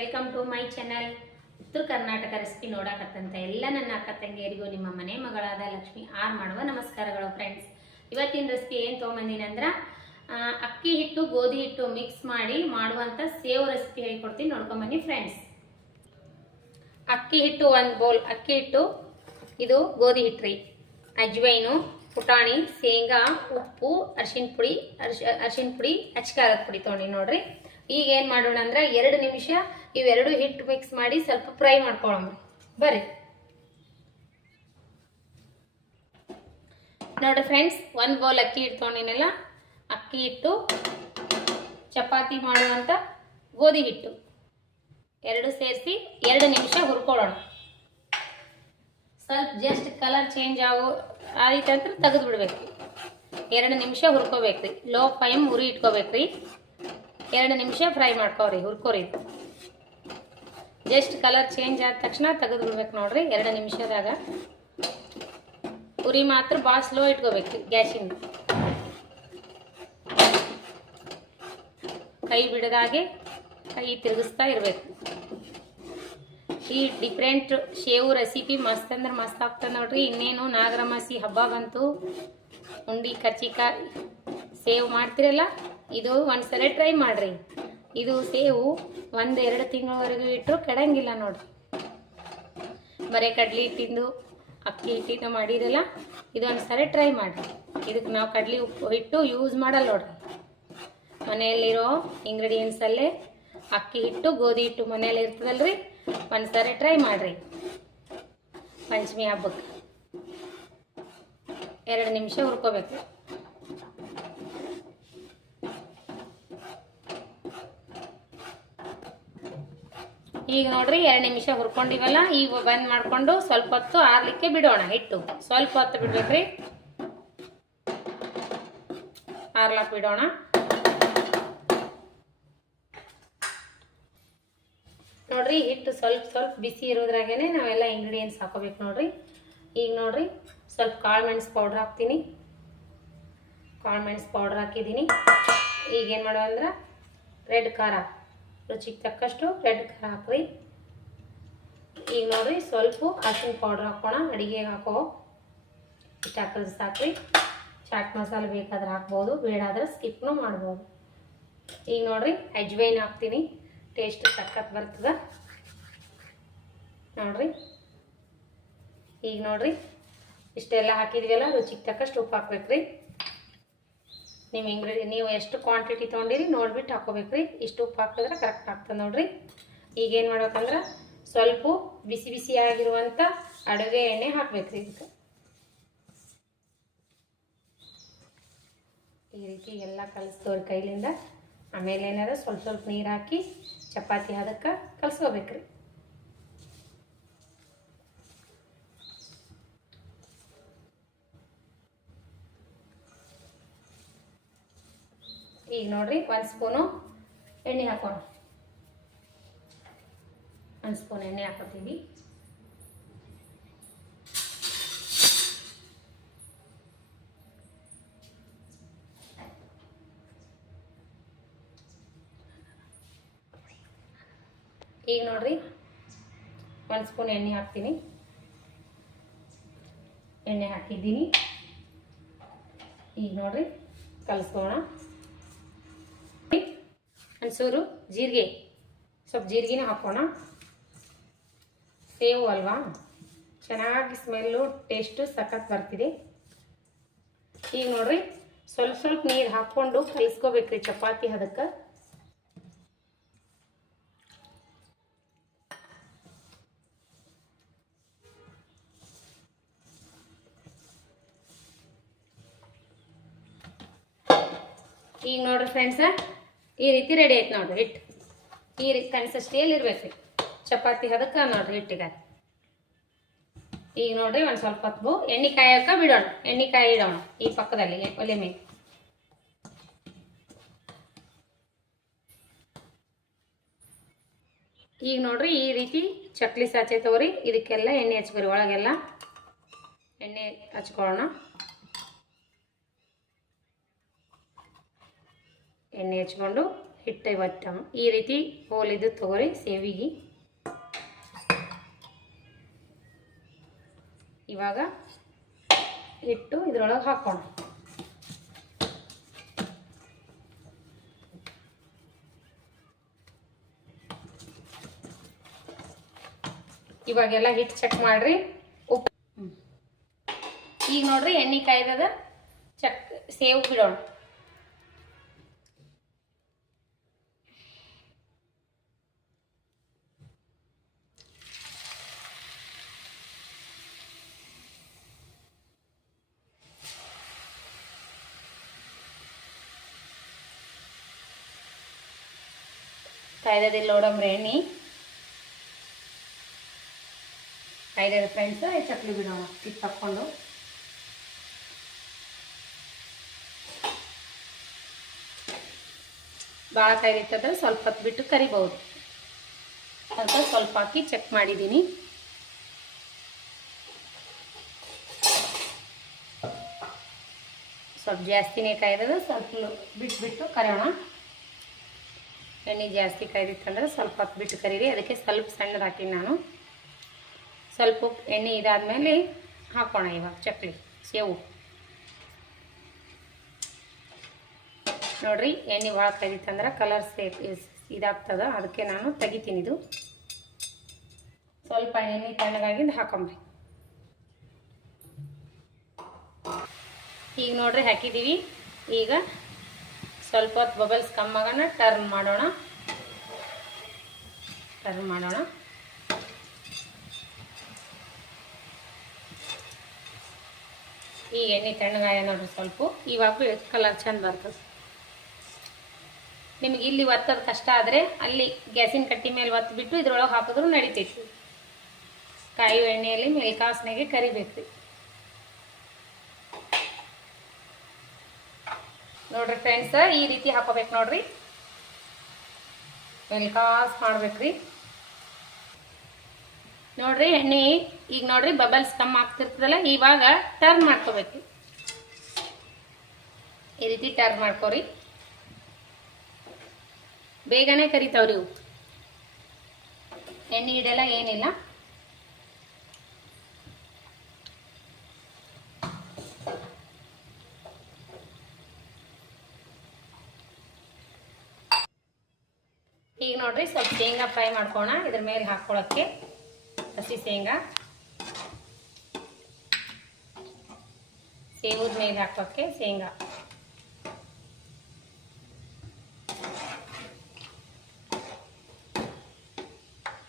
Welcome to my channel ಉತ್ತರ Karnataka recipe ನೋಡಕತ್ತಂತ ಎಲ್ಲ ನನ್ನ ಅಕ್ಕ ತಂಗಿಯರಿಗೂ, ನಿಮ್ಮ ಮನೆ ಮಗಳಾದ ಲಕ್ಷ್ಮಿ ಆರ್ ಮಾಡುವ ನಮಸ್ಕಾರಗಳು ಫ್ರೆಂಡ್ಸ್ ಇವತ್ತಿನ ರೆಸಿಪಿ ಏನು ತೊಗೊಂಬಂದಿನಿ ಅಂದ್ರ ಅಕ್ಕಿ ಹಿಟ್ಟು, ಗೋಧಿ ಹಿಟ್ಟು ಮಿಕ್ಸ್ ಮಾಡಿ ಮಾಡುವಂಥ ಸೇವ್ ರೆಸಿಪಿ ಹೇಳ್ಕೊಡ್ತೀನಿ ನೋಡ್ಕೊಂಬನ್ನಿ ಫ್ರೆಂಡ್ಸ್ ಅಕ್ಕಿ ಹಿಟ್ಟು ಒಂದು ಬೌಲ್ ಅಕ್ಕಿ ಹಿಟ್ಟು, ಇದು ಗೋಧಿ ಹಿಟ್ಟು ರೀ. ಅಜ್ವೈನು, ಪುಟಾಣಿ, ಶೇಂಗಾ, ಉಪ್ಪು, ಅರ್ಶಿನ ಪುಡಿ, ಅರ್ಶಿ, ಅರ್ಶಿನ ಪುಡಿ ಅಚ್ಕಾರದ ಪುಡಿ ತೊಗೊಂಡಿ ನೋಡ್ರಿ. ಈಗ ಏನು ಮಾಡೋಣ ಅಂದ್ರೆ, ಎರಡು ನಿಮಿಷ ಇವೆರಡು ಹಿಟ್ಟು ಮಿಕ್ಸ್ ಮಾಡಿ ಸ್ವಲ್ಪ ಫ್ರೈ ಮಾಡ್ಕೊಳ್ಳೋಣ. ಬರ್ರಿ. ನೋಡ್ರಿ ಫ್ರೆಂಡ್ಸ್ ಒಂದು ಬೌಲ್ ಅಕ್ಕಿ ಇಟ್ಕೊಂಡಿನಲ್ಲ ಅಕ್ಕಿ ಹಿಟ್ಟು, ಚಪಾತಿ ಮಾಡುವಂಥ ಗೋಧಿ ಹಿಟ್ಟು. ಎರಡು ಸೇರಿಸಿ ಎರಡು ನಿಮಿಷ ಹುರ್ಕೊಳ್ಳೋಣ. ಸ್ವಲ್ಪ ಜಸ್ಟ್ ಕಲರ್ ಚೇಂಜ್ ಆಗೋ ಆಯ್ತು ಅಂತ ತೆಗೆದು ಬಿಡ್ಬೇಕು. ಎರಡು ನಿಮಿಷ ಹುರ್ಕೋಬೇಕ್ರಿ ಲೋ ಫ್ಲೇಮ್ ಉರಿ ಇಟ್ಕೋಬೇಕ್ರಿ ಎರಡು ನಿಮಿಷ ಫ್ರೈ ಮಾಡ್ಕೋರಿ ಹುರ್ಕೋರಿ. ಜಸ್ಟ್ ಕಲರ್ ಚೇಂಜ್ ಆದ ತಕ್ಷಣ ತೆಗೆದು ಬಿಡ್ಬೇಕು ನೋಡ್ರಿ, ಎರಡು ನಿಮಿಷದಾಗ. ಉರಿ ಮಾತ್ರ ಭಾಳ ಸ್ಲೋ ಇಟ್ಕೋಬೇಕು ಗ್ಯಾಸಿನ ಕೈ ಬಿಡದಾಗೆ ಕೈ ತಿರುಗಿಸ್ತಾ ಇರಬೇಕು. ಈ ಡಿಫ್ರೆಂಟ್ ಶೇವು ರೆಸಿಪಿ ಮಸ್ತ್ ಅಂದ್ರೆ ಮಸ್ತ್ ಆಗ್ತದೆ ನೋಡ್ರಿ. ಇನ್ನೇನು ನಾಗರಮಾಸಿ ಹಬ್ಬ ಬಂತು. ಉಂಡಿ, ಕರ್ಚಿಕಾಯಿ ಸೇವ್ ಮಾಡ್ತಿರಲ್ಲ, ಇದು ಒಂದ್ಸಲ ಟ್ರೈ ಮಾಡ್ರಿ. ಇದು ಸೇವು ಒಂದು ಎರಡು ತಿಂಗಳವರೆಗೂ ಇಟ್ಟರು ಕೆಡಂಗಿಲ್ಲ ನೋಡ್ರಿ. ಬರೀ ಕಡ್ಲಿ ಹಿಟ್ಟಿಂದು, ಅಕ್ಕಿ ಹಿಟ್ಟಿಂದು ಮಾಡಿರಲ್ಲ ಇದೊಂದು ಸರಿ ಟ್ರೈ ಮಾಡಿರಿ. ಇದಕ್ಕೆ ನಾವು ಕಡ್ಲಿ ಉಪ್ಪು ಹಿಟ್ಟು ಯೂಸ್ ಮಾಡಲ್ಲ ನೋಡ್ರಿ. ಮನೆಯಲ್ಲಿರೋ ಇಂಗ್ರೀಡಿಯೆಂಟ್ಸಲ್ಲೇ ಅಕ್ಕಿ ಹಿಟ್ಟು, ಗೋಧಿ ಹಿಟ್ಟು ಮನೆಯಲ್ಲಿ ಇರ್ತದಲ್ರಿ, ಒಂದು ಸರಿ ಟ್ರೈ ಮಾಡಿರಿ. ಪಂಚಮಿ ಹಬ್ಬಕ್ಕೆ. ಎರಡು ನಿಮಿಷ ಹುರ್ಕೋಬೇಕು. ಈಗ ನೋಡ್ರಿ ಎರಡು ನಿಮಿಷ ಹುರ್ಕೊಂಡಿವಲ್ಲ, ಈಗ ಬಂದ್ ಮಾಡ್ಕೊಂಡು ಸ್ವಲ್ಪ ಹೊತ್ತು ಆರ್ಲಿಕ್ಕೆ ಬಿಡೋಣ, ಹಿಟ್ಟು. ಸ್ವಲ್ಪ ಹೊತ್ತು ಬಿಡ್ಬೇಕ್ರಿ. ಆರ್ಲಕ್ ಬಿಡೋಣ. ನೋಡ್ರಿ, ಹಿಟ್ಟು ಸ್ವಲ್ಪ ಸ್ವಲ್ಪ ಬಿಸಿ ಇರೋದ್ರಾಗೇನೆ ನಾವೆಲ್ಲ ಇಂಗ್ರೀಡಿಯೆಂಟ್ಸ್ ಹಾಕೋಬೇಕು ನೋಡ್ರಿ. ಈಗ ನೋಡ್ರಿ, ಸ್ವಲ್ಪ ಕಾಳು ಮೆಣಸು ಪೌಡ್ರ್ ಹಾಕ್ತೀನಿ. ಕಾಳು ಮೆಣಸು ಪೌಡ್ರ್ ಹಾಕಿದ್ದೀನಿ. ಈಗ ಏನು ಮಾಡೋ ಅಂದ್ರೆ ರೆಡ್ ಖಾರ. ರುಚಿಗೆ ತಕ್ಕಷ್ಟು ರೆಡ್ ಖಾರ ಹಾಕ್ರಿ. ಈಗ ನೋಡ್ರಿ ಸ್ವಲ್ಪ ಅರಿಶಿನ ಪೌಡ್ರ್ ಹಾಕೋಣ ಅಡುಗೆಗೆ ಹಾಕೋ. ಇಷ್ಟು ಹಾಕಿದ್ರೆ ಸಾಕ್ರಿ ಚಾಟ್ ಮಸಾಲೆ ಬೇಕಾದ್ರೆ ಹಾಕ್ಬೋದು ಬೇಡಾದ್ರೆ ಸ್ಕಿಪ್ನು ಮಾಡ್ಬೋದು. ಈಗ ನೋಡ್ರಿ ಅಜ್ವೈನ್ ಹಾಕ್ತೀನಿ. ಟೇಸ್ಟ್ ಸಕ್ಕತ್ ಬರ್ತದ. ನೋಡ್ರಿ. ಈಗ ನೋಡ್ರಿ, ಇಷ್ಟೆಲ್ಲ ಹಾಕಿದ್ವಲ್ಲ ರುಚಿಗೆ ತಕ್ಕಷ್ಟು ಉಪ್ಪು ಹಾಕ್ಬೇಕ್ರಿ. ನಿಮ್ಮ ಇಂಗ್ರೀಡಿ ನೀವು ಎಷ್ಟು ಕ್ವಾಂಟಿಟಿ ತೊಗೊಂಡಿರಿ ನೋಡ್ಬಿಟ್ಟು ಹಾಕೋಬೇಕ್ರಿ. ಇಷ್ಟು ಉಪ್ಪು ಹಾಕಿದ್ರೆ ಕರೆಕ್ಟ್ ಆಗ್ತದೆ ನೋಡ್ರಿ. ಈಗೇನು ಮಾಡ್ಬೇಕಂದ್ರೆ ಸ್ವಲ್ಪ ಬಿಸಿ ಬಿಸಿ ಆಗಿರುವಂಥ ಅಡುಗೆ ಎಣ್ಣೆ ಹಾಕ್ಬೇಕ್ರಿ ಇದಕ್ಕೆ. ಈ ರೀತಿ ಎಲ್ಲ ಕಲಿಸ್ತವ್ರಿ ಕೈಲಿಂದ. ಆಮೇಲೆ ಏನಾರ ಸ್ವಲ್ಪ ಸ್ವಲ್ಪ ನೀರು ಹಾಕಿ ಚಪಾತಿ ಹದಕ್ಕೆ ಕಲ್ಸ್ಕೋಬೇಕ್ರಿ. ಈಗ ನೋಡ್ರಿ, ಒಂದು ಸ್ಪೂನು ಎಣ್ಣೆ ಹಾಕೋಣ. ಒಂದು ಸ್ಪೂನ್ ಎಣ್ಣೆ ಹಾಕೋತೀವಿ. ಈಗ ನೋಡ್ರಿ, ಒಂದು ಸ್ಪೂನ್ ಎಣ್ಣೆ ಹಾಕ್ತೀನಿ. ಎಣ್ಣೆ ಹಾಕಿದ್ದೀನಿ. ಈಗ ನೋಡ್ರಿ ಕಲಿಸ್ಕೋಣ ಒಂಚೂರು ಜೀರಿಗೆ. ಸ್ವಲ್ಪ ಜೀರಿಗೆನೇ ಹಾಕೋಣ. ಸೇವು ಅಲ್ವಾ? ಚೆನ್ನಾಗಿ ಸ್ಮೆಲ್ಲು ಟೇಸ್ಟು ಸಖತ್ ಬರ್ತಿದೆ. ಈಗ ನೋಡ್ರಿ, ಸ್ವಲ್ಪ ಸ್ವಲ್ಪ ನೀರು ಹಾಕ್ಕೊಂಡು ಕಲಿಸ್ಕೋಬೇಕ್ರಿ ಚಪಾತಿ ಅದಕ್ಕೆ ಈಗ ನೋಡ್ರಿ ಫ್ರೆಂಡ್ಸ ಈ ರೀತಿ ರೆಡಿ ಆಯ್ತು ನೋಡ್ರಿ ಹಿಟ್ಟು ಈ ರೀತಿ ಕನ್ಸಿಸ್ಟಿಯಲ್ಲಿ ಇರ್ಬೇಕು. ರೀ ಚಪಾತಿ ಅದಕ್ಕೆ ನೋಡ್ರಿ, ಹಿಟ್ಟಿಗೆ. ಈಗ ನೋಡ್ರಿ, ಒಂದು ಸ್ವಲ್ಪ ಹೊತ್ತು ಎಣ್ಣೆ ಕಾಯಕ್ಕೆ ಬಿಡೋಣ. ಎಣ್ಣೆ ಕಾಯಿ ಇಡೋಣ, ಈ ಪಕ್ಕದಲ್ಲಿ, ಒಲೆ ಮೇಲೆ. ಈಗ ನೋಡ್ರಿ, ಈ ರೀತಿ ಚಕ್ಲಿ ಸಾಚೆ ತಗೋರಿ. ಇದಕ್ಕೆಲ್ಲ ಎಣ್ಣೆ ಹಚ್ಕೋರಿ ಒಳಗೆಲ್ಲ. ಎಣ್ಣೆ ಹಚ್ಕೊಳ್ಳೋಣ. ಎಣ್ಣೆ ಹಚ್ಕೊಂಡು ಹಿಟ್ಟೆ ಇವತ್ತು ಈ ರೀತಿ ಹೋಲಿದ್ದು ತೊಗೊರಿ ಸೇವಿಗೆ. ಇವಾಗ ಹಿಟ್ಟು ಇದ್ರೊಳಗೆ ಹಾಕೋಣ. ಇವಾಗೆಲ್ಲ ಹಿಟ್ಟು ಚೆಕ್ ಮಾಡ್ರಿ. ಉಪ್ಪು ಈಗ ನೋಡ್ರಿ ಎಣ್ಣೆ ಕಾಯ್ದದ ಚಕ್ ಸೇವ್ ಬಿಡೋಣ. ಕಾಯ್ದದಿಲ್ಲ ನೋಡಮ್ರಿ ಎಣ್ಣೆ. ಕಾಯ್ದದ ಫ್ರೆಂಡ್ಸ್ ಚಕ್ಲಿ ಬಿಡೋಣ ಹಿಟ್ಟು ತಕ್ಕೊಂಡು. ಭಾಳ ಕಾಯ್ದಿತ್ತಂದ್ರೆ ಸ್ವಲ್ಪ ಹೊತ್ತು ಬಿಟ್ಟು ಕರಿಬಹುದು. ಅಂತ ಸ್ವಲ್ಪ ಹಾಕಿ ಚೆಕ್ ಮಾಡಿದ್ದೀನಿ ಸ್ವಲ್ಪ ಜಾಸ್ತಿನೇ ಕಾಯ್ದದ ಸ್ವಲ್ಪ ಬಿಟ್ಬಿಟ್ಟು ಕರಿಯೋಣ. ಎಣ್ಣೆ ಜಾಸ್ತಿ ಕಾಯ್ದಿತ್ತಂದ್ರೆ ಸ್ವಲ್ಪ ಹೊತ್ತು ಬಿಟ್ಟು ಕರೀರಿ. ಅದಕ್ಕೆ ಸ್ವಲ್ಪ ಸಣ್ಣದು ಹಾಕೀನಿ ನಾನು. ಸ್ವಲ್ಪ ಎಣ್ಣೆ ಇದಾದಮೇಲೆ ಹಾಕೋಣ ಇವಾಗ ಚಕ್ಲಿ, ಸೇವು. ನೋಡ್ರಿ, ಎಣ್ಣೆ ಒಳಗೆ ಕಾಯ್ದಿತ್ತಂದ್ರೆ ಕಲರ್ ಸೇಫ್ ಇದಾಗ್ತದ. ಅದಕ್ಕೆ ನಾನು ತೆಗಿತೀನಿ ಇದು. ಸ್ವಲ್ಪ ಎಣ್ಣೆ ತಣ್ಣಗಾಗಿಂದು ಹಾಕೊಂಬ್ರಿ ಈಗ ನೋಡ್ರಿ ಹಾಕಿದ್ದೀವಿ ಈಗ ಸ್ವಲ್ಪ ಹೊತ್ತು ಬಬಲ್ಸ್ ಕಮ್ಮಾಗೋಣ ಟರ್ನ್ ಮಾಡೋಣ. ಟರ್ನ್ ಮಾಡೋಣ. ಈಗ ಎಣ್ಣೆ ತಣ್ಣಗಾಯ ನೋಡ್ರಿ ಸ್ವಲ್ಪ. ಇವಾಗ ಕಲರ್ ಚೆಂದ ಬರ್ತದೆ. ನಿಮ್ಗೆ ಇಲ್ಲಿ ಒತ್ತೋದು ಕಷ್ಟ ಆದರೆ ಅಲ್ಲಿ ಗ್ಯಾಸಿನ ಕಟ್ಟಿ ಮೇಲೆ ಒತ್ತು ಬಿಟ್ಟು ಇದ್ರೊಳಗೆ ಹಾಕಿದ್ರು ನಡಿತೈತಿ. ಕಾಯಿ ಎಣ್ಣೆಯಲ್ಲಿ ಮೇಲ್ಕಾಸ್ನಾಗೆ ಕರಿಬೇಕು ನೋಡ್ರಿ ಫ್ರೆಂಡ್ಸ್ ಈ ರೀತಿ ಹಾಕೋಬೇಕು ನೋಡ್ರಿ. ವೆಲ್ಕಾಸ್ ಮಾಡ್ಬೇಕ್ರಿ. ನೋಡ್ರಿ, ಎಣ್ಣೆ ಈಗ ನೋಡ್ರಿ ಬಬಲ್ಸ್ ಕಮ್ಮಿ ಆಗ್ತಿರ್ತದಲ್ಲ, ಇವಾಗ ಟರ್ನ್ ಮಾಡ್ಕೋಬೇಕು. ಈ ರೀತಿ ಟರ್ನ್ ಮಾಡ್ಕೋರಿ. ಬೇಗನೆ ಕರಿತಾವ್ರಿ ಇವು. ಎಣ್ಣೆ ಇಡೆಲ್ಲ ಏನಿಲ್ಲ. ಈಗ ನೋಡ್ರಿ ಸ್ವಲ್ಪ ಶೇಂಗಾ ಫ್ರೈ ಮಾಡ್ಕೋಣ ಇದ್ರ ಮೇಲೆ ಹಾಕ್ಕೊಳಕ್ಕೆ ಹಸಿ ಶೇಂಗಾ. ಸೇವದ ಮೇಲೆ ಹಾಕೋಕ್ಕೆ ಶೇಂಗಾ.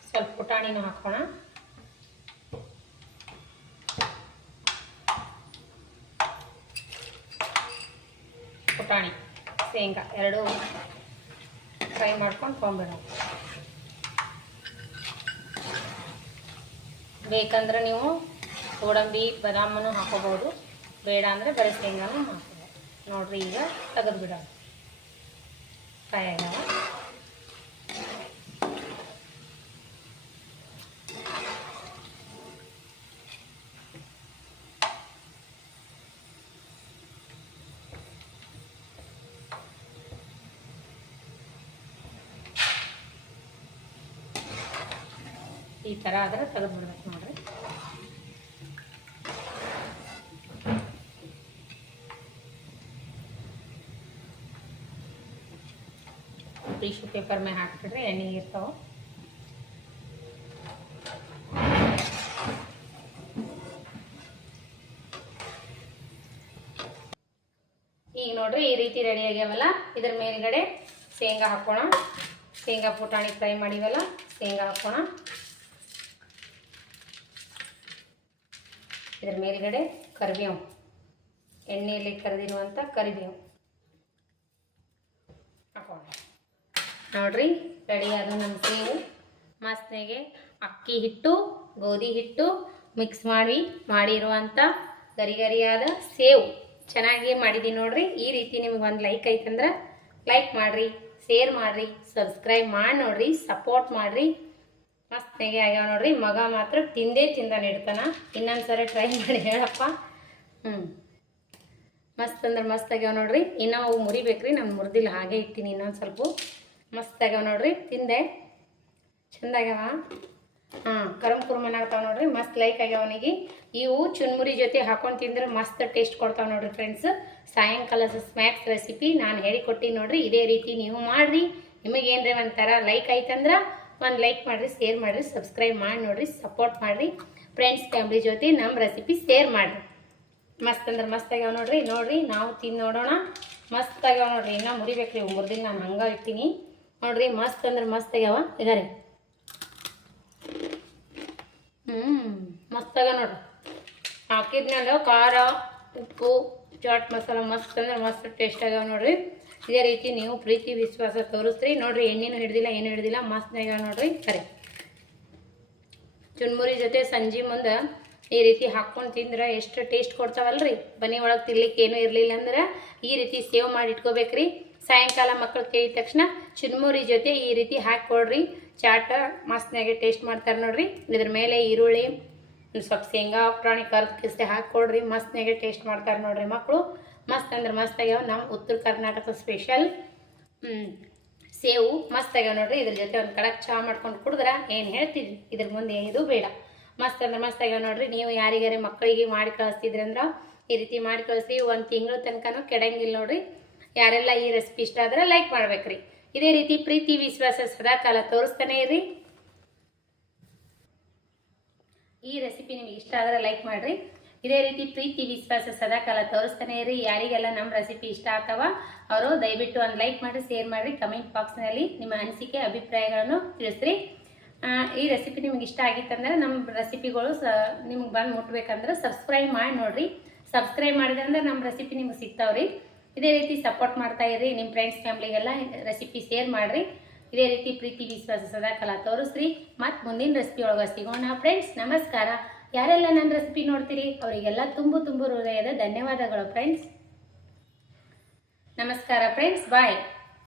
ಸ್ವಲ್ಪ ಪುಟಾಣಿನೂ ಹಾಕೋಣ. ಪುಟಾಣಿ, ಶೇಂಗಾ, ಎರಡು. ಫ್ರೈ ಮಾಡ್ಕೊಂಡು ತೊಗೊಂಬಿಡೋಣ ಬೇಕಂದ್ರೆ ನೀವು ಗೋಡಂಬಿ ಬದಾಮನ್ನು ಹಾಕೋಬೋದು. ಬೇಡ ಅಂದರೆ ಬರೀ ಶೇಂಗಾನು ಹಾಕೋಬೋದು. ನೋಡ್ರಿ ಈಗ ತೆಗೆದು ಬಿಡೋಣ ಫ್ರೈ ಆಗ್ಯಾವ ಈ ಥರ ಆದರೆ ತೆಗೆದು ಬಿಡ್ಬೇಕು ನೋಡ್ರಿ. ಟಿಶ್ಯೂ ಪೇಪರ್ ಮೇಲೆ ಹಾಕ್ಬಿಟ್ರೆ ಎಣ್ಣೆ ಇರ್ತಾವೆ. ಈಗ ನೋಡ್ರಿ ಈ ರೀತಿ ರೆಡಿ ಆಗ್ಯಾವಲ್ಲ. ಇದ್ರ ಮೇಲ್ಗಡೆ ಶೇಂಗಾ ಹಾಕೋಣ. ಶೇಂಗಾ ಪುಟಾಣಿ ಫ್ರೈ ಮಾಡಿವಲ್ಲ, ಶೇಂಗಾ ಹಾಕೋಣ. ಇದ್ರ ಮೇಲ್ಗಡೆ ಕರಿಬೇವು. ಎಣ್ಣೆಯಲ್ಲಿ ಕರಿದಿರುವಂಥ ಕರಿಬೇವು. ಹಾಕೋಣ. ನೋಡ್ರಿ ರೆಡಿ ಅದು ನಮ್ಮ ಸೇವು ಮಸ್ತ್ನಾಗೆ ಅಕ್ಕಿ ಹಿಟ್ಟು, ಗೋಧಿ ಹಿಟ್ಟು ಮಿಕ್ಸ್ ಮಾಡಿ ಮಾಡಿರುವಂಥ ಗರಿ ಗರಿಯಾದ ಸೇವು ಚೆನ್ನಾಗಿ ಮಾಡಿದ್ದೀನಿ ನೋಡ್ರಿ. ಈ ರೀತಿ ನಿಮ್ಗೆ ಒಂದು ಲೈಕ್ ಐತಂದ್ರೆ ಲೈಕ್ ಮಾಡಿರಿ ಶೇರ್ ಮಾಡಿರಿ ಸಬ್ಸ್ಕ್ರೈಬ್ ಮಾಡಿ ನೋಡ್ರಿ ಸಪೋರ್ಟ್ ಮಾಡಿರಿ. ಮಸ್ತ್ನಾಗೆ ಆಗ್ಯಾವ ನೋಡ್ರಿ. ಮಗ ಮಾತ್ರ ತಿಂದೇ ತಿಂದಾನೆ ಇಡ್ತಾನ. ಇನ್ನೊಂದು ಸರಿ ಟ್ರೈ ಮಾಡಿ ಹೇಳಪ್ಪ. ಹ್ಞೂ ಮಸ್ತ್ ಅಂದ್ರೆ ಮಸ್ತ್ ಆಗ್ಯಾವ ನೋಡ್ರಿ. ಇನ್ನೂ ಅವು ಮುರಿಬೇಕ್ರಿ. ನಾನು ಮುರಿದಿಲ್ಲ, ಹಾಗೆ ಇಟ್ಟಿನಿ ಇನ್ನೊಂದು ಸ್ವಲ್ಪ. ಮಸ್ತ್ ಆಗ್ಯಾವ ನೋಡ್ರಿ. ತಿಂದೆ. ಚಂದ ಆಗ್ಯಾವ? ಹಾಂ ಕರಮ್ ಕುರ್ಮನ್ ಆಗ್ತಾವ ನೋಡ್ರಿ. ಮಸ್ತ್ ಲೈಕ್ ಆಗ್ಯಾವ ಅವನಿಗೆ. ಇವು ಚುನ್ಮುರಿ ಜೊತೆ ಹಾಕೊಂಡು ತಿಂದ್ರೆ ಮಸ್ತ್ ಟೇಸ್ಟ್ ಕೊಡ್ತಾವ ನೋಡ್ರಿ ಫ್ರೆಂಡ್ಸ್ ಸಾಯಂಕಾಲದ ಸ್ನ್ಯಾಕ್ಸ್ ರೆಸಿಪಿ ನಾನು ಹೇಳಿಕೊಟ್ಟಿನಿ ನೋಡ್ರಿ. ಇದೇ ರೀತಿ ನೀವು ಮಾಡ್ರಿ. ನಿಮಗೇನ್ರಿ ಒಂಥರ ಲೈಕ್ ಆಯ್ತಂದ್ರೆ ಒಂದು ಲೈಕ್ ಮಾಡಿರಿ ಶೇರ್ ಮಾಡಿರಿ ಸಬ್ಸ್ಕ್ರೈಬ್ ಮಾಡಿ ನೋಡಿರಿ ಸಪೋರ್ಟ್ ಮಾಡಿರಿ. ಫ್ರೆಂಡ್ಸ್ ಫ್ಯಾಮ್ಲಿ ಜೊತೆ ನಮ್ಮ ರೆಸಿಪಿ ಶೇರ್ ಮಾಡಿರಿ. ಮಸ್ತ್ ಅಂದ್ರೆ ಮಸ್ತ್ ಆಗ್ಯಾವ ನೋಡ್ರಿ ನೋಡ್ರಿ, ನಾವು ತಿಂದು ನೋಡೋಣ. ಮಸ್ತ್ ಆಗ್ಯಾವ ನೋಡ್ರಿ, ಇನ್ನೂ ಮುರಿಬೇಕ್ರಿ ದಿನ ನಾನು ಹಂಗೆ ಇರ್ತೀನಿ ನೋಡ್ರಿ, ಮಸ್ತ್ ಅಂದ್ರೆ ಮಸ್ತ್ ಆಗ್ಯಾವ. ಇದಾರೆ ಹ್ಞೂ ಮಸ್ತ್ ಆಗ್ಯಾವ ನೋಡ್ರಿ. ಹಾಕಿದ್ಮೇಲೆ ಖಾರ, ಉಪ್ಪು. ಚಾಟ್ ಮಸಾಲ ಮಸ್ತ್ ಅಂದ್ರೆ ಮಸ್ತ್ ಟೇಸ್ಟ್ ಆಗ್ಯಾವ ನೋಡ್ರಿ. ಇದೇ ರೀತಿ ನೀವು ಪ್ರೀತಿ, ವಿಶ್ವಾಸ ತೋರಿಸ್ರಿ. ನೋಡ್ರಿ, ಎಣ್ಣೆನೂ ಹಿಡ್ದಿಲ್ಲ, ಏನು ಹಿಡ್ದಿಲ್ಲ, ಮಸ್ತ್ ಆಗ್ಯಾವ ನೋಡ್ರಿ. ಕರೆ ಚುನ್ಮುರಿ ಜೊತೆ ಸಂಜೆ ಮುಂದೆ ಈ ರೀತಿ ಹಾಕ್ಕೊಂಡು ತಿಂದ್ರೆ ಎಷ್ಟು ಟೇಸ್ಟ್ ಕೊಡ್ತಾವಲ್ರಿ? ಮನೆ ಒಳಗೆ ತಿನ್ಲಿಕ್ಕೆ ಏನೂ ಇರಲಿಲ್ಲ ಅಂದ್ರೆ ಈ ರೀತಿ ಸೇವ್ ಮಾಡಿ ಇಟ್ಕೋಬೇಕ್ರಿ. ಸಾಯಂಕಾಲ ಮಕ್ಕಳು ಕೇಳಿದ ತಕ್ಷಣ ಚುನ್ಮುರಿ ಜೊತೆ ಈ ರೀತಿ ಹಾಕ್ಕೊಡ್ರಿ ಚಾಟ ಮಸ್ತ್ನಾಗೆ ಟೇಸ್ಟ್ ಮಾಡ್ತಾರೆ ನೋಡ್ರಿ. ಇದ್ರ ಮೇಲೆ ಈರುಳ್ಳಿ ಒಂದ್ ಸ್ವಲ್ಪ ಶೇಂಗಾ ಪ್ರಾಣಿ ಕರ್ದು ಕಿಸ್ತೆ ಹಾಕ್ಕೊಡ್ರಿ ಮಸ್ತ್ನಾಗೆ ಟೇಸ್ಟ್ ಮಾಡ್ತಾರೆ ನೋಡ್ರಿ ಮಕ್ಕಳು ಮಸ್ತ್ ಅಂದ್ರೆ ಮಸ್ತ್ ಆಗ್ಯಾವ ನಮ್ಮ ಉತ್ತರ ಕರ್ನಾಟಕ ಸ್ಪೆಷಲ್ ಸೇವು ಮಸ್ತ್ ಆಗ್ಯಾವ ನೋಡ್ರಿ, ಇದ್ರ ಜೊತೆ ಒಂದು ಕಡಕ್ ಚಹಾ ಮಾಡ್ಕೊಂಡು ಕುಡಿದ್ರೆ ಏನು ಹೇಳ್ತೀವಿ ಇದ್ರ ಮುಂದೆ ಇದು ಬೇಡ. ಮಸ್ತ್ ಅಂದ್ರೆ ಮಸ್ತ್ ಆಗ್ಯಾವ ನೋಡ್ರಿ, ನೀವು ಯಾರಿಗಾರ ಮಕ್ಕಳಿಗೆ ಮಾಡಿ ಕಳಿಸ್ತಿದ್ರಿ ಅಂದ್ರೆ ಈ ರೀತಿ ಮಾಡಿ ಕಳಿಸ್ರಿ, ಒಂದು ತಿಂಗಳ ತನಕನೂ ಕೆಡಂಗಿಲ್ಲ ನೋಡ್ರಿ. ಯಾರೆಲ್ಲ ಈ ರೆಸಿಪಿ ಇಷ್ಟ ಆದ್ರೆ ಲೈಕ್ ಮಾಡ್ಬೇಕ್ರಿ. ಇದೇ ರೀತಿ ಪ್ರೀತಿ, ವಿಶ್ವಾಸ, ಸದಾಕಾಲ ತೋರಿಸ್ತಾನೆ ಇರ್ರಿ. ಈ ರೆಸಿಪಿ ನಿಮ್ಗೆ ಇಷ್ಟ ಆದರೆ ಲೈಕ್ ಮಾಡಿರಿ. ಇದೇ ರೀತಿ ಪ್ರೀತಿ ವಿಶ್ವಾಸ ಸದಾಕಾಲ ತೋರಿಸ್ತಾನೆ ಇರಿ. ಯಾರಿಗೆಲ್ಲ ನಮ್ಮ ರೆಸಿಪಿ ಇಷ್ಟ ಆಗ್ತಾವ ಅವರು ದಯವಿಟ್ಟು ಒಂದು ಲೈಕ್ ಮಾಡಿ ಶೇರ್ ಮಾಡಿರಿ ಕಮೆಂಟ್ ಬಾಕ್ಸ್ನಲ್ಲಿ ನಿಮ್ಮ ಅನಿಸಿಕೆ, ಅಭಿಪ್ರಾಯಗಳನ್ನು ತಿಳಿಸ್ರಿ. ಈ ರೆಸಿಪಿ ನಿಮ್ಗೆ ಇಷ್ಟ ಆಗಿತ್ತಂದ್ರೆ ನಮ್ಮ ರೆಸಿಪಿಗಳು ಸ, ನಿಮ್ಗೆ ಬಂದು ಮುಟ್ಬೇಕಂದ್ರೆ ಸಬ್ಸ್ಕ್ರೈಬ್ ಮಾಡಿ ನೋಡ್ರಿ. ಸಬ್ಸ್ಕ್ರೈಬ್ ಮಾಡಿದ್ರೆ ಅಂದ್ರೆ ನಮ್ಮ ರೆಸಿಪಿ ನಿಮ್ಗೆ ಸಿಗ್ತಾವ್ರಿ. ಇದೇ ರೀತಿ ಸಪೋರ್ಟ್ ಮಾಡ್ತಾ ಇರಿ. ನಿಮ್ಮ ಫ್ರೆಂಡ್ಸ್ ಫ್ಯಾಮ್ಲಿಗೆಲ್ಲ ರೆಸಿಪಿ ಶೇರ್ ಮಾಡಿರಿ. ಇದೇ ರೀತಿ ಪ್ರೀತಿ, ವಿಶ್ವಾಸ, ಸದಾಕಾಲ ತೋರಿಸ್ರಿ. ಮತ್ತು ಮುಂದಿನ ರೆಸಿಪಿ ಒಳಗೆ ಸಿಗೋಣ ಫ್ರೆಂಡ್ಸ್ ನಮಸ್ಕಾರ. ಯಾರೆಲ್ಲ ನನ್ನ ರೆಸಿಪಿ ನೋಡ್ತೀರಿ? ಅವರಿಗೆಲ್ಲ ತುಂಬು ತುಂಬು ಹೃದಯದ ಧನ್ಯವಾದಗಳು ಫ್ರೆಂಡ್ಸ್ ನಮಸ್ಕಾರ ಫ್ರೆಂಡ್ಸ್ ಬಾಯ್